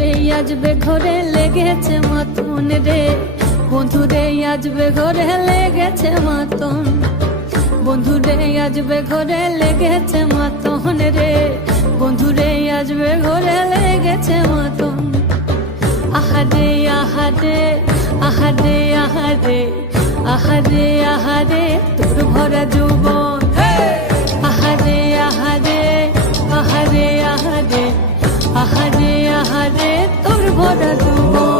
বন্ধুরে আসবে ঘরে লেগেছে মতন রে, বন্ধুরে আসবে ঘরে লেগেছে মতন, বন্ধুরে আসবে ঘরে লেগেছে মতন রে, বন্ধুরে আসবে ঘরে লেগেছে মতন। আহারে আহারে আহারে আহারে আহারে আহারে তোর ভরা যৌবন, আহারে আহারে আহারে আহারে আহারে আহারে তোর ভরা যৌবন।